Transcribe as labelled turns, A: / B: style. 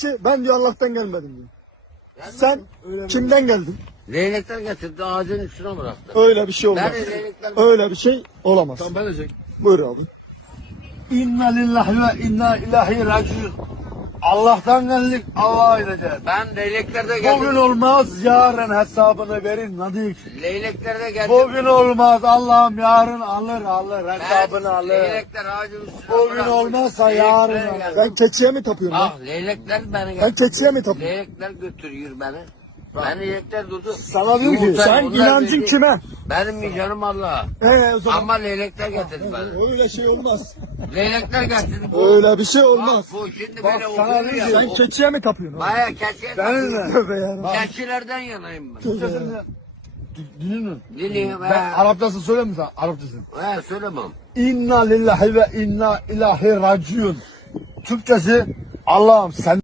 A: diyor ki ben diyor Allah'tan gelmedim diyor. Sen kimden geldin?
B: Leylekler getirdi ağacın üstüne bıraktı.
A: Öyle bir şey olmaz.
B: Leylekler
A: Öyle bir şey olamaz.
C: Tamam ben de çek.
A: Buyur abi.
C: İnna lillahi ve inna ilahi raciun. Allah'tan geldik, Allah'a gideceğiz.
B: Ben leyleklerde
C: Bugün
B: geldim.
C: olmaz, yarın hesabını verin Nadik.
B: Leyleklerde geldim.
C: Bugün olmaz, Allah'ım yarın alır alır,
B: Ben
C: hesabını alır.
B: Leylekler ağacın üstüne
C: Bugün olmazsa yarın alır.
B: geldim.
A: Ben keçiye mi tapıyorum lan?
B: Ah leylekler beni
A: Ben
B: getirdi.
A: keçiye mi tapıyorum?
B: Leylekler götürüyor beni. Beni leylekler durdu.
C: Sana diyor ki,
A: Sen inancın kime?
B: Benim mi canım Allah'a.
A: Ee o zaman.
B: Ama leylekler getirdi beni.
A: Öyle şey olmaz.
B: Leylekler. Bu,
A: Öyle bir şey olmaz.
B: Bak, bu şimdi
C: Bak,
B: böyle oluyor ya.
A: Sen keçiye mi tapıyorsun?
B: Baya keçiye
C: Ben
B: tapıyorum.
C: de.
A: Tövbe yarabbim.
B: Keçilerden yanayım ben.
C: Türkçesini dinliyor musun?
B: Dinliyorum
C: Ben. Arapçasını söyleyeyim mi sana? Arapçasını.
B: He söylemem.
C: İnna lillahi ve inna ilahi raciun. Türkçesi Allah'ım sen